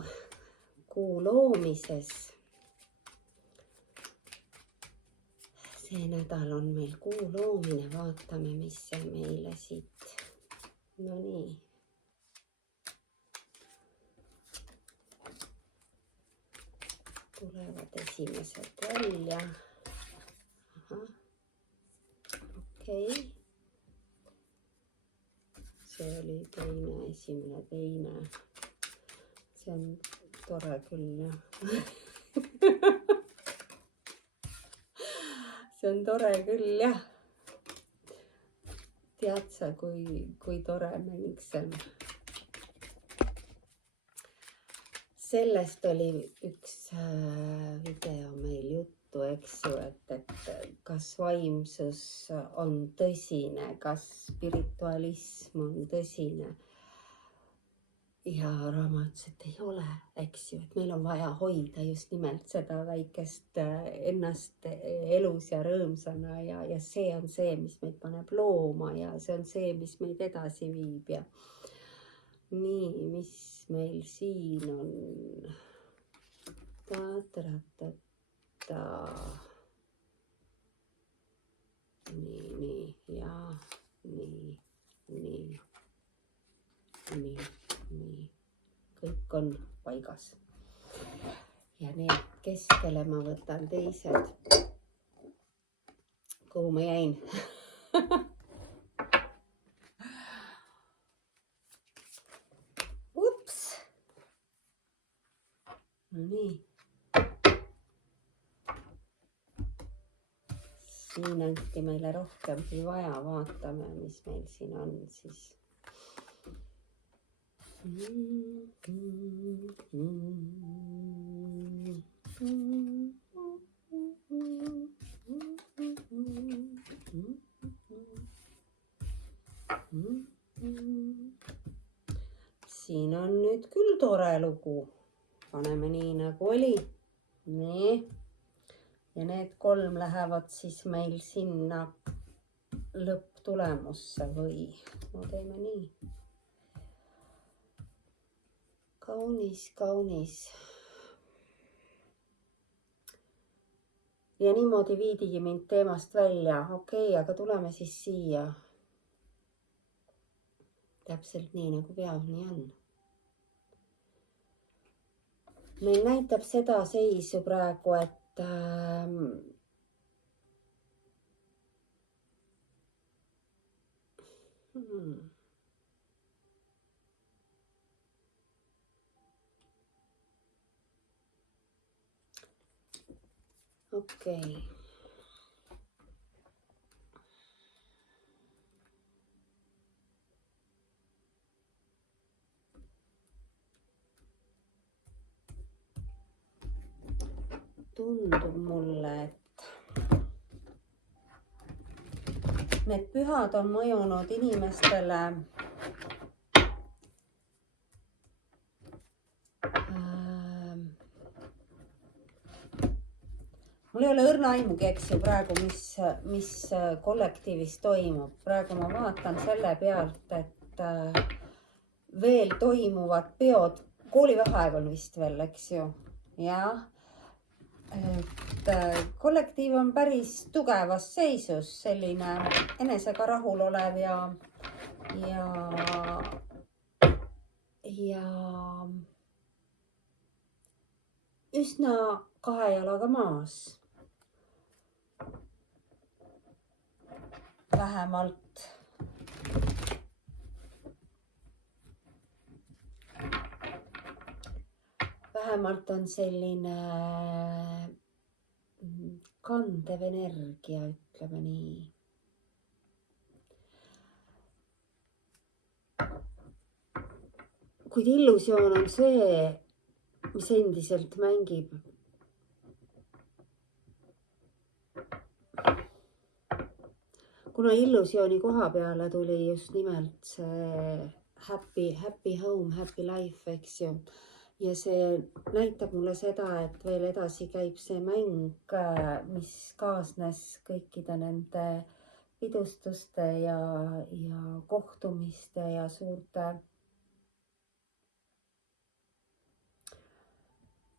kuu loomises. See nädal on meil kuu loomine, vaatame, mis see meile siit. No nii. Tulevad esimesed välja. Okei. See oli teine, esimene, teine. See on tore küll, jah. See on tore küll, jah. Tead sa, kui tore mäng see on. Sellest oli üks video meil juttu, eks ju, et kas vaimsus on tõsine, kas spiritualism on tõsine. Ja Rama ütles, et ei ole, eks ju, et meil on vaja hoida just nimelt seda väikest ennast elus ja rõõmsana ja see on see, mis meid paneb looma ja see on see, mis meid edasi viib ja nii, mis meil siin on? Nii, ja nii. Kõik on paigas. Ja need keskele ma võtan teised. Kuhu ma jäin? Ups. No nii. siin anti meile rohkemgi vaja, vaatame, mis meil siin on siis. Siin on nüüd küll tore lugu. Paneme nii nagu oli. Nii. Ja need 3 lähevad siis meil sinna lõpptulemusse või no teeme nii. Kaunis, kaunis. Ja niimoodi viidigi mind teemast välja. Okei, aga tuleme siis siia. Täpselt nii nagu peab, nii on. Meil näitab seda seisu praegu, et okei. Tundub mulle, et need pühad on mõjunud inimestele mul ei ole õrna aimugi, eks ju, praegu, mis kollektiivis toimub. Praegu ma vaatan selle pealt, et veel toimuvad peod. Koolivaheaeg on vist veel, eks ju. Jah. Et kollektiiv on päris tugevas seisus, selline enesega rahul olev ja üsna 2 jalaga maas. Vähemalt on selline kandev energia, ütleme nii. Kuid illusioon on see, mis endiselt mängib. Kuna illusiooni koha peale tuli just nimelt see happy home, happy life, eks ju. Ja see näitab mulle seda, et veel edasi käib see mäng, mis kaasnes kõikide nende pidustuste ja kohtumiste ja suurte.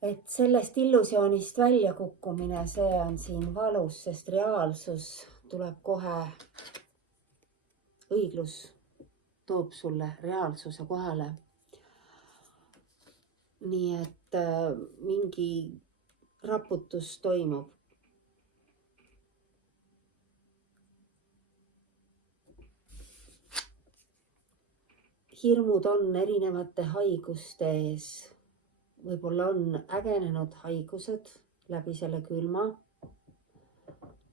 Et sellest illusioonist välja kukkumine, see on siin valus, sest reaalsus tuleb kohe. Õiglus toob sulle reaalsuse kohale. Nii et mingi raputus toimub. Hirmud on erinevate haiguste ees. Võib-olla on ägenenud haigused läbi selle külma.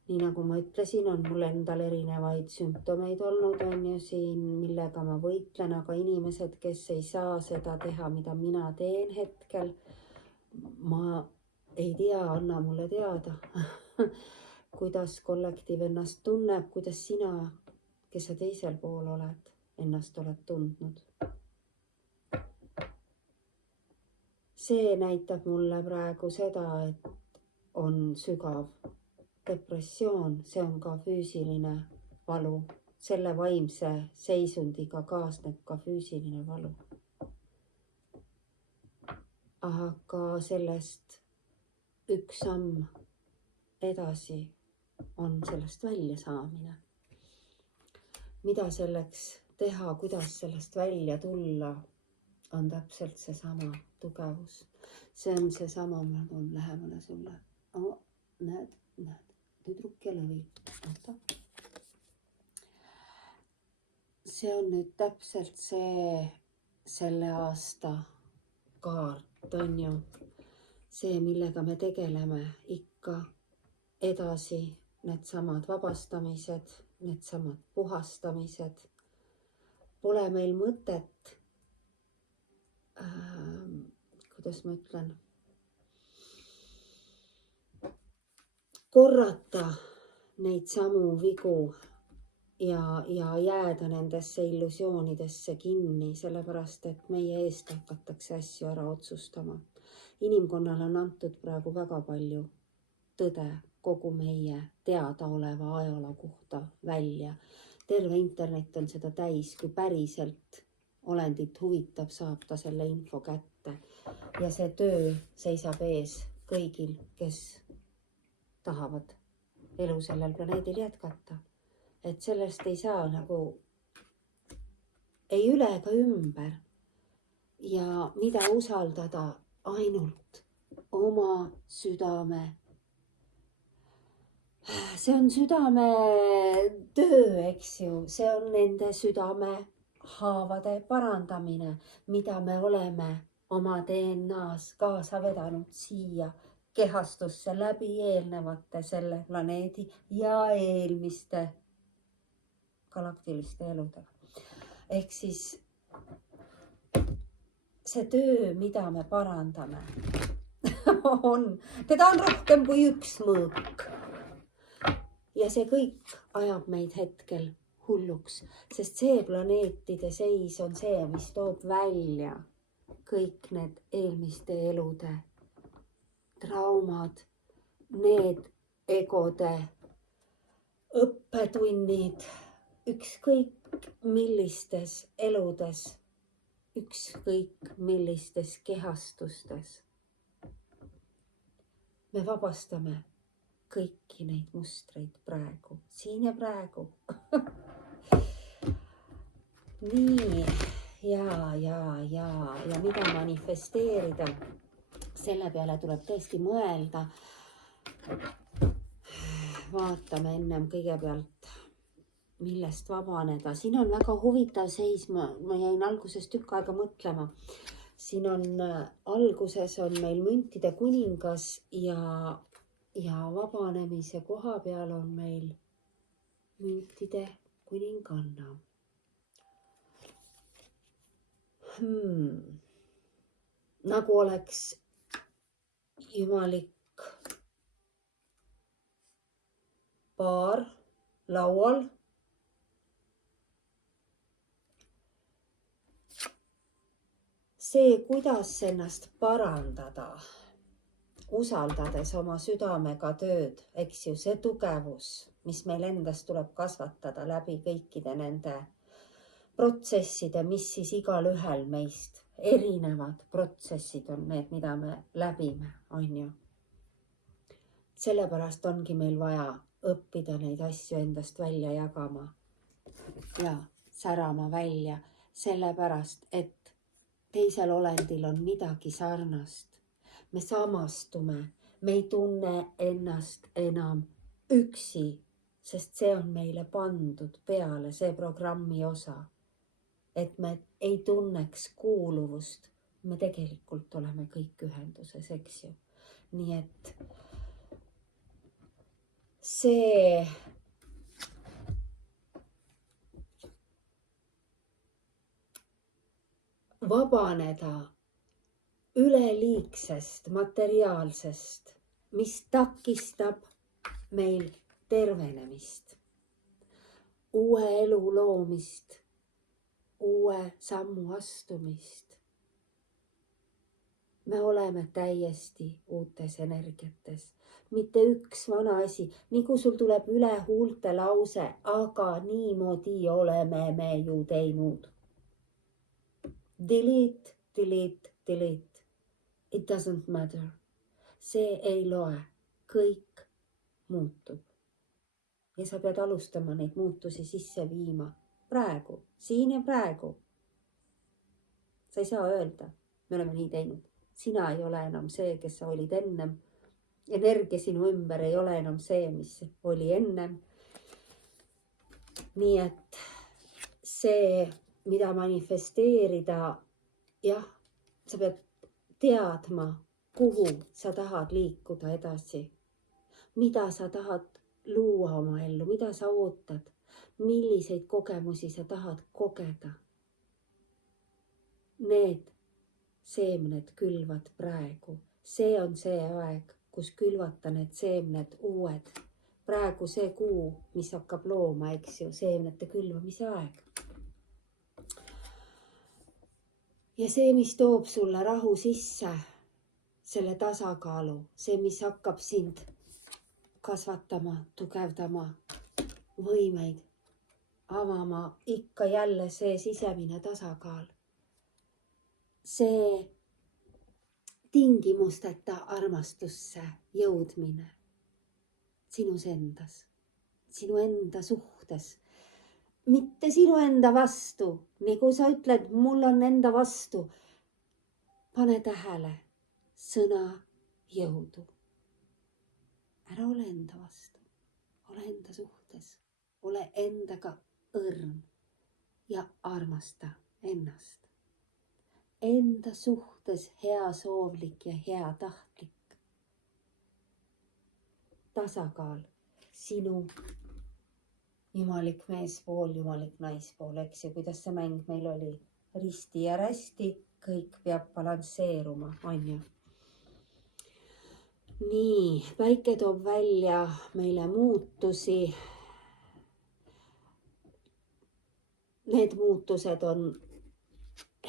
Nii nagu ma ütlesin, on mul endal erinevaid sümptomeid olnud, on ju siin, millega ma võitlen, aga inimesed, kes ei saa seda teha, mida mina teen hetkel, ma ei tea, anna mulle teada, kuidas kollektiiv ennast tunneb, kuidas sina, kes sa teisel pool oled, ennast oled tundnud. See näitab mulle praegu seda, et on sügav depressioon, see on ka füüsiline valu. Selle vaimse seisundiga kaasneb ka füüsiline valu. Aga sellest üks samm edasi on sellest välja saamine. Mida selleks teha, kuidas sellest välja tulla, on täpselt seesama tugevus. See on seesama, ma toon lähemale sulle. Näed. Tüdruk ja lõvi. See on nüüd täpselt selle aasta kaart, on ju. See, millega me tegeleme ikka edasi needsamad vabastamised, needsamad puhastamised. Pole meil mõtet, kuidas ma ütlen, korrata neid samu vigu ja jääda nendesse illusioonidesse kinni, sellepärast et meie eest hakatakse asju ära otsustama. Inimkonnale on antud praegu väga palju tõde kogu meie teadaoleva ajaloo kohta välja. Terve internet on seda täis, kui päriselt olendit huvitab, saab ta selle info kätte. Ja see töö seisab ees kõigil, kes tahavad elu sellel planeedil jätkata. Et sellest ei saa nagu ei üle ega ümber. Ja mida usaldada ainult oma südame. See on südame töö, eks ju. See on nende südame haavade parandamine, mida me oleme oma DNA-s kaasa vedanud siia kehastusse läbi eelnevate selle planeedi ja eelmiste galaktiliste eludega. Ehk siis see töö, mida me parandame, teda on rohkem kui üks mõõk. Ja see kõik ajab meid hetkel hulluks, sest see planeetide seis on see, mis toob välja kõik need eelmiste elude traumad, need egode õppetunnid, ükskõik millistes eludes, ükskõik millistes kehastustes. Me vabastame kõiki neid mustreid praegu, siin ja praegu. Nii, ja mida manifesteerida, selle peale tuleb tõesti mõelda. Vaatame ennem kõigepealt, millest vabaneda. Siin on väga huvitav seis, ma jäin alguses tükk aega mõtlema. Siin on, alguses on meil müntide kuningas ja vabanemise koha peal on meil müntide kuninganna. Nagu oleks jumalik paar laual. See, kuidas ennast parandada, usaldades oma südamega tööd, eks ju, see tugevus, mis meil endast tuleb kasvatada läbi kõikide nende protsesside, mis siis igal ühel meist, erinevad protsessid on need, mida me läbime, on ju. Sellepärast ongi meil vaja õppida neid asju endast välja jagama ja särama välja, sellepärast, et teisel olendil on midagi sarnast. Me samastume, me ei tunne ennast enam üksi, sest see on meile pandud peale, see programmi osa. Et me ei tunneks kuuluvust. Me tegelikult oleme kõik ühenduses, eks ju. Nii et see vabaneda üleliigsest materiaalsest, mis takistab meil tervenemist, uue elu loomist, uue sammu astumist. Me oleme täiesti uutes energiates, mitte üks vana asi, nii kui sul tuleb üle huulte lause, aga niimoodi oleme me ju teinud. Delete, delete, delete. It doesn't matter. See ei loe. Kõik muutub. Ja sa pead alustama neid muutusi sisse viima. Praegu, siin ja praegu. Sa ei saa öelda, me oleme nii teinud. Sina ei ole enam see, kes sa olid ennem. Energia sinu ümber ei ole enam see, mis oli ennem. Nii et see, mida manifesteerida, jah, sa pead teadma, kuhu sa tahad liikuda edasi. Mida sa tahad luua oma ellu, mida sa ootad, milliseid kogemusi sa tahad kogeda. Need seemned külvad praegu. See on see aeg, kus külvata need seemned uued. Praegu see kuu, mis hakkab looma, eks ju, seemnete külvamise aeg. Ja see, mis toob sulle rahu sisse, selle tasakaalu, see, mis hakkab sind kasvatama, tugevdama, võimeid avama, ikka jälle see sisemine tasakaal. See tingimusteta armastusse jõudmine sinus endas, sinu enda suhtes, mitte sinu enda vastu, nii kui sa ütled, mul on enda vastu. Pane tähele sõna jõudu. Ära ole enda vastu, ole enda suhtes, ole endaga õrn ja armasta ennast. Enda suhtes heasoovlik ja heatahtlik. Tasakaal, sinu jumalik meespool, jumalik naispool, eks ju, kuidas see mäng meil oli. Risti ja rästi, kõik peab balansseeruma, on ju. Nii, päike toob välja meile muutusi. Need muutused on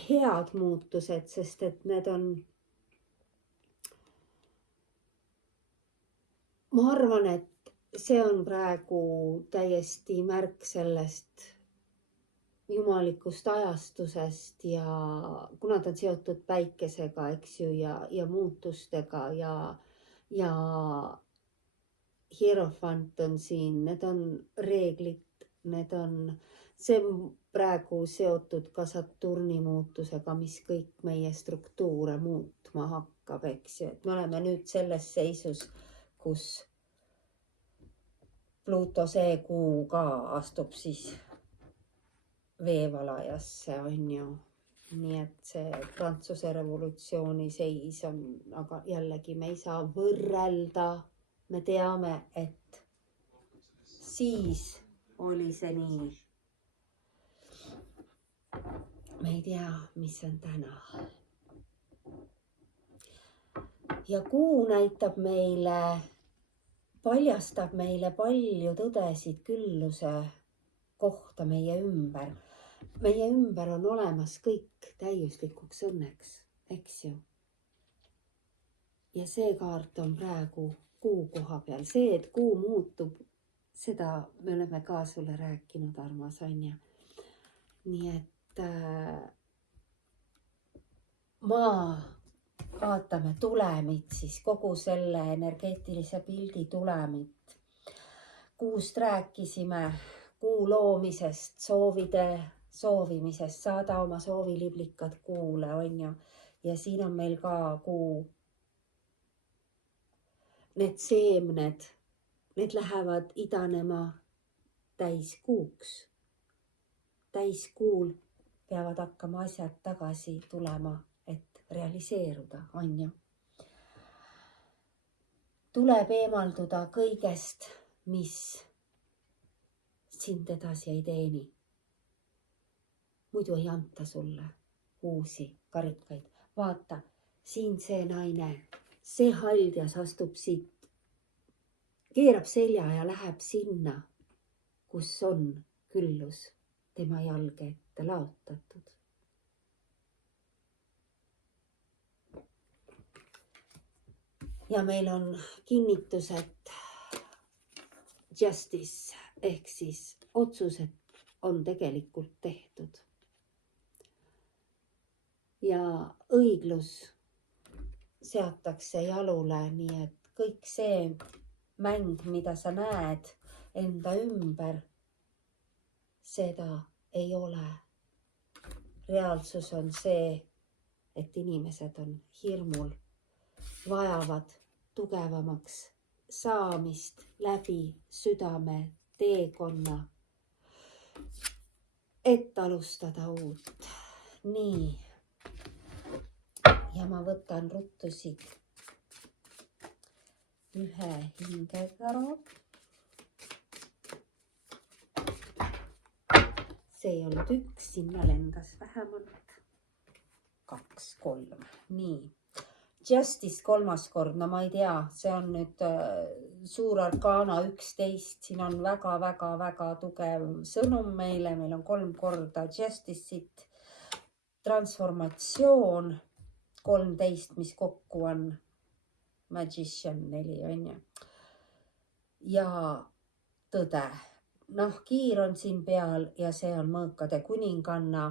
head muutused, sest et need on, ma arvan, et see on praegu täiesti märk sellest jumalikust ajastusest ja kuna ta on seotud päikesega, eks ju, ja muutustega ja hierofant on siin, need on reeglid, need on, see on praegu seotud ka Saturni muutusega, mis kõik meie struktuure muutma hakkab, eks ju, et me oleme nüüd selles seisus, kus Pluto see kuu ka astub siis veevalajasse, on ju. Nii et see Prantsuse revolutsiooni seis on, aga jällegi me ei saa võrrelda. Me teame, et siis oli see nii. Me ei tea, mis on täna. Ja kuu näitab meile, paljastab meile palju tõdesid külluse kohta meie ümber. Meie ümber on olemas kõik täiuslikuks õnneks, eks ju. Ja see kaart on praegu kuu koha peal. See, et kuu muutub, seda me oleme ka sulle rääkinud, armas, on ju. Nii et vaatame tulemit, siis kogu selle energeetilise pildi tulemit. Kuust rääkisime, kuu loomisest, soovide soovimisest, saada oma sooviliblikad kuule, on ju. Ja siin on meil ka kuu. Need seemned, need lähevad idanema täiskuuks. Täiskuul peavad hakkama asjad tagasi tulema, et realiseeruda, on ju. Tuleb eemalduda kõigest, mis sind edasi ei teeni. Muidu ei anta sulle uusi karikaid. Vaata, siin see naine, see haldjas astub siit, keerab selja ja läheb sinna, kus on küllus tema jalge ette laotatud. Ja meil on kinnitus, et justice ehk siis otsused on tegelikult tehtud. Ja õiglus seatakse jalule, nii et kõik see mäng, mida sa näed enda ümber, seda ei ole. Reaalsus on see, et inimesed on hirmul, vajavad tugevamaks saamist läbi südame teekonna, et alustada uut. Nii. Ja ma võtan ruttusid ühe hingetarot. see ei olnud 1, sinna lendas vähemalt 2, 3. Nii. Justice 3. kord, no ma ei tea, see on nüüd suur arkana 11, siin on väga tugev sõnum meile, meil on 3 korda Justice'it, transformatsioon 13, mis kokku on Magician 4, on ju. Ja tõde, nahkhiir on siin peal ja see on mõõkade kuninganna.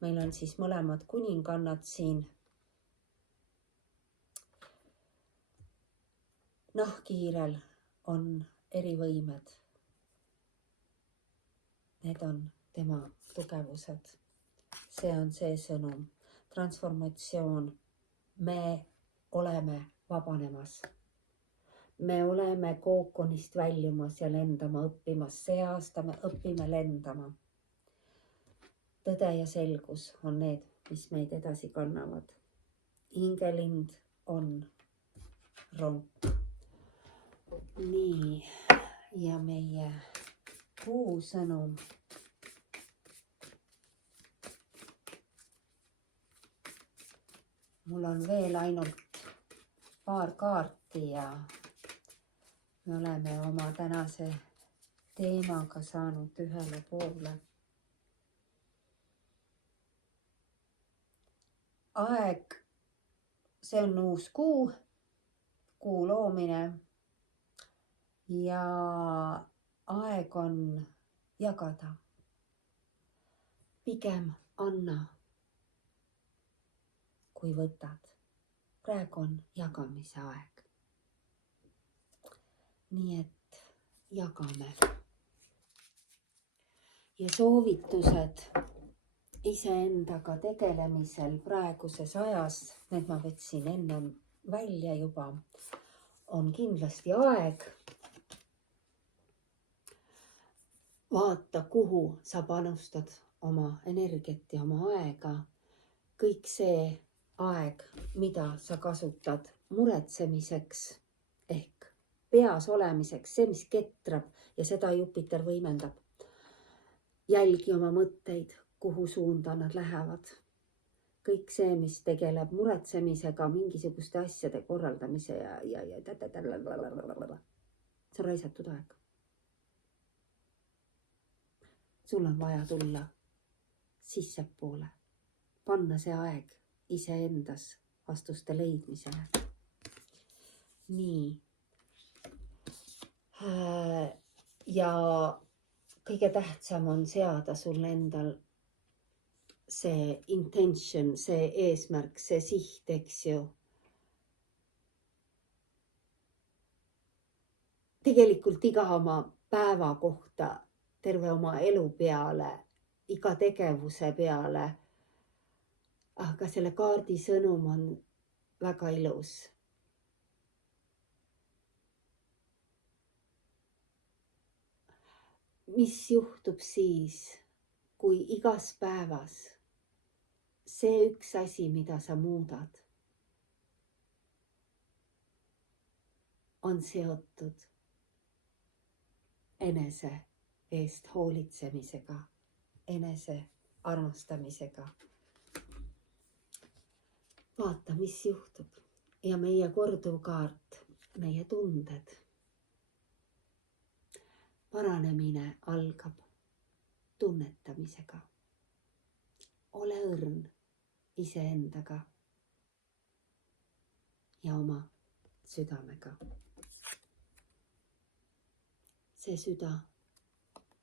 Meil on siis mõlemad kuningannad siin. Nahkhiirel on erivõimed. Need on tema tugevused. See on see sõnum. Transformatsioon. Me oleme vabanemas. Me oleme kookonist väljumas ja lendama õppimas. See aasta me õpime lendama. Tõde ja selgus on need, mis meid edasi kannavad. Hingelind on ronk. Nii, ja meie kuusõnum. Mul on veel ainult paar kaarti ja me oleme oma tänase teemaga saanud ühele poole. Aeg, see on uus kuu loomine ja aeg on jagada. Pigem anna, kui võtad. Praegu on jagamise aeg. Nii et jagame. Ja soovitused iseendaga tegelemisel praeguses ajas, need ma võtsin ennem välja juba, on kindlasti aeg. Vaata, kuhu sa panustad oma energiat ja oma aega. Kõik see aeg, mida sa kasutad muretsemiseks ehk peas olemiseks, see, mis ketrab ja seda Jupiter võimendab. Jälgi oma mõtteid, kuhu suunda nad lähevad. Kõik see, mis tegeleb muretsemisega, mingisuguste asjade korraldamise ja see on raisatud aeg. Sul on vaja tulla sissepoole, panna see aeg iseendas vastuste leidmisele. Nii. Ja kõige tähtsam on seada sul endal see intention, see eesmärk, see siht, eks ju. Tegelikult iga oma päeva kohta, terve oma elu peale, iga tegevuse peale. Aga selle kaardi sõnum on väga ilus. Mis juhtub siis, kui igas päevas see üks asi, mida sa muudad, on seotud enese eest hoolitsemisega, enese armastamisega. Vaata, mis juhtub. Ja meie korduvkaart, meie tunded. Paranemine algab tunnetamisega. Ole õrn iseendaga ja oma südamega. See süda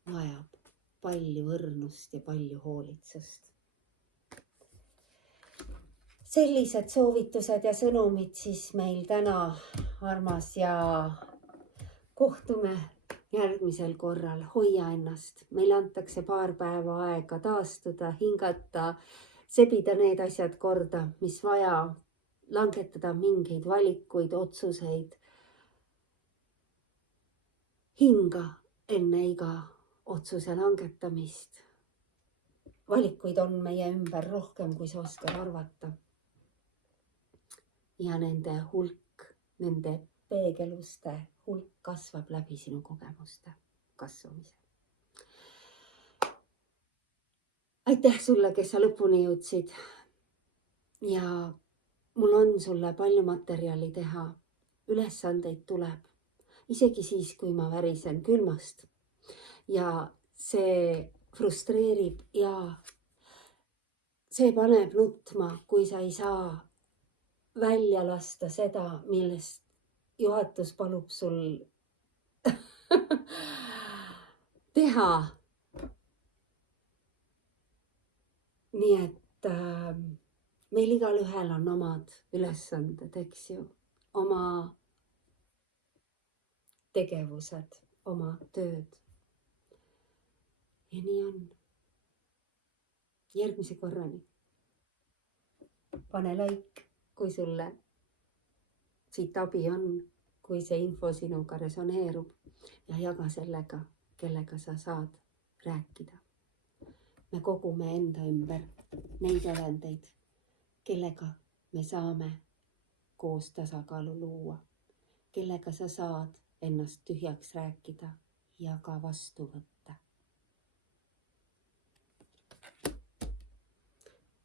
vajab palju õrnust ja palju hoolitsust. Sellised soovitused ja sõnumid siis meil täna, armas, ja kohtume järgmisel korral. Hoia ennast. Meil antakse paar päeva aega taastuda, hingata, sebida need asjad korda, mis vaja, langetada mingeid valikuid, otsuseid. Hinga enne iga otsuse langetamist. Valikuid on meie ümber rohkem, kui sa oskad arvata. Ja nende hulk, nende peegeluste hulk kasvab läbi sinu kogemuste kasvamise. aitäh sulle, kes sa lõpuni jõudsid. Ja mul on sulle palju materjali teha. Ülesandeid tuleb. Isegi siis, kui ma värisen külmast. Ja see frustreerib ja see paneb nutma, kui sa ei saa välja lasta seda, millest juhatus palub sul teha. Nii et meil igalühel on omad ülesanded, eks ju, oma tegevused, oma tööd. Ja nii on. Järgmise korrani. Pane like, kui sulle siit abi on, kui see info sinuga resoneerub ja jaga sellega, kellega sa saad rääkida. Me kogume enda ümber neid elendeid, kellega me saame koos tasakaalu luua, kellega sa saad ennast tühjaks rääkida ja ka vastu võtta.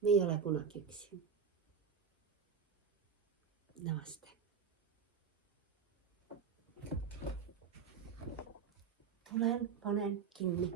Me ei ole kunagi üksi. Namaste. Tulen, panen kinni.